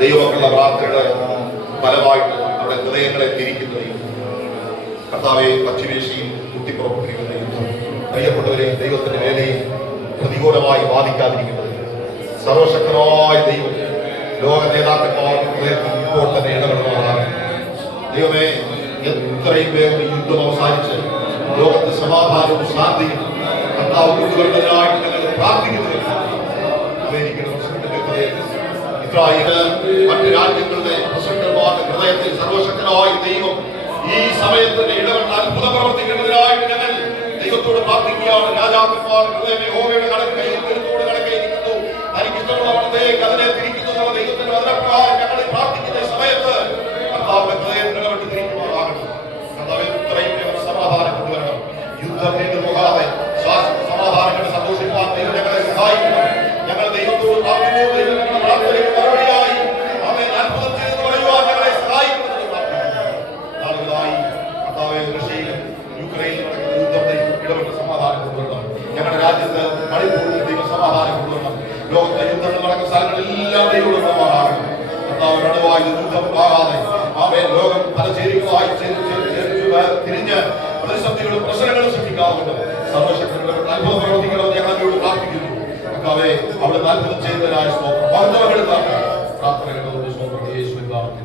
ദൈവമക്കളുടെ പ്രാർത്ഥനകളെ ഫലമായിട്ട് അവിടെ ഹൃദയങ്ങളെ തിരിക്കുന്ന കർത്താവെ പശ്ചിമേഷ്യയിൽ കുത്തിപ്പുറപ്പെട്ടിരിക്കുന്ന യുദ്ധം പ്രിയപ്പെട്ടവരെ ദൈവത്തിന്റെ വേലയിൽ പ്രതികൂലമായി ബാധിക്കാതിരിക്കുന്നത് സർവശക്തനായ ദൈവം ലോക നേതാക്കന്മാരുടെ ഹൃദയത്തിൽ ഇപ്പോൾ തന്നെ ഇടപെടുന്നതാണ്. ദൈവമേ, എത്രയും വേഗം ഈ യുദ്ധം അവസാനിച്ച് ലോകത്ത് സമാധാനവും ശാന്തിയും കർത്താവ് കൊണ്ടുവരുന്നതിനായിട്ട് ഞങ്ങൾ പ്രാർത്ഥിക്കുന്നത്. അമേരിക്കയുടെ പ്രസിഡന്റിന്റെ ഹൃദയത്തിൽ, ഇസ്രായേല്, മറ്റ് രാജ്യങ്ങളുടെ പ്രസിഡന്റുമാരുടെ ഹൃദയത്തിൽ സർവശക്തനായ ദൈവം ഈ സമയത്ത് ഇടപെട്ട് അത്ഭുതം പ്രവർത്തിക്കുന്നതിനായിട്ട് ഞങ്ങൾ ദൈവത്തോട് പ്രാർത്ഥിക്കുകയാണ്. രാജാക്കന്മാരുടെ ഹൃദയം യഹോവയുടെ കടക്കയിൽ കരുത്തോട് കടക്കയിരിക്കുന്നു. തനിക്ക് ഇഷ്ടമുള്ളവർക്ക് അതിനെ തിരിക്കുന്നു. ദൈവത്തിന്റെ വചനപ്രകാരം ഞങ്ങൾ പ്രാർത്ഥിക്കുന്ന സമയത്ത് കർത്താവിന്റെ ഹൃദയത്തിൽ ഇടപെട്ട് തിരിക്കുമാറാകണം. കർത്താവ് ഇത്രയും സമാധാനം കൊണ്ടുവരണം. യുദ്ധം നീണ്ടു പോകാതെ ശാശ്വത സമാധാനങ്ങളെ സന്തോഷിക്കാൻ ദൈവം ഞങ്ങളെ സഹായിക്കണം. ഞങ്ങൾ ദൈവത്തോട് പ്രാർത്ഥിക്കുന്നു. ദൈവം ഞങ്ങളുടെ പ്രാർത്ഥനയ്ക്ക് മറുപടിയായി അവൻ അത്ഭുതം ചെയ്തെന്ന് പറയുവാൻ ഞങ്ങളെ സഹായിക്കുന്നത് നാളുകളായി കർത്താവെ റഷ്യയിലും യുക്രൈനിലും നടക്കുന്ന യുദ്ധത്തിൽ ഇടപെട്ട് സമാധാനം കൊണ്ടുവരണം. ഞങ്ങളുടെ രാജ്യത്ത് മണിപ്പൂരിൽ ദൈവ സമാധാനം കൊണ്ടുവരണം. ലോകത്തെ യുദ്ധങ്ങൾ നടക്കുന്ന സ്ഥലങ്ങളെല്ലാം ദൈവം സമാധാനം കർത്താവ് അടുവായി യുദ്ധം ആകാതെ അവൻ ലോകം പല ചേരികളായി തിരിഞ്ഞ് പ്രതിസന്ധികളും പ്രശ്നങ്ങളും സൃഷ്ടിക്കാറുണ്ട്. സർവശക്തരുടെ അത്ഭുതം പ്രവർത്തിക്കണമെന്ന് ഞങ്ങൾ അങ്ങോട്ട് പ്രാർത്ഥിക്കുന്നു. കർത്താവെ അവിടെ അത്ഭുതം ചെയ്യുന്നതിനായ പ്രാർത്ഥനകളുടെ യേശുവിൻ നാമത്തിൽ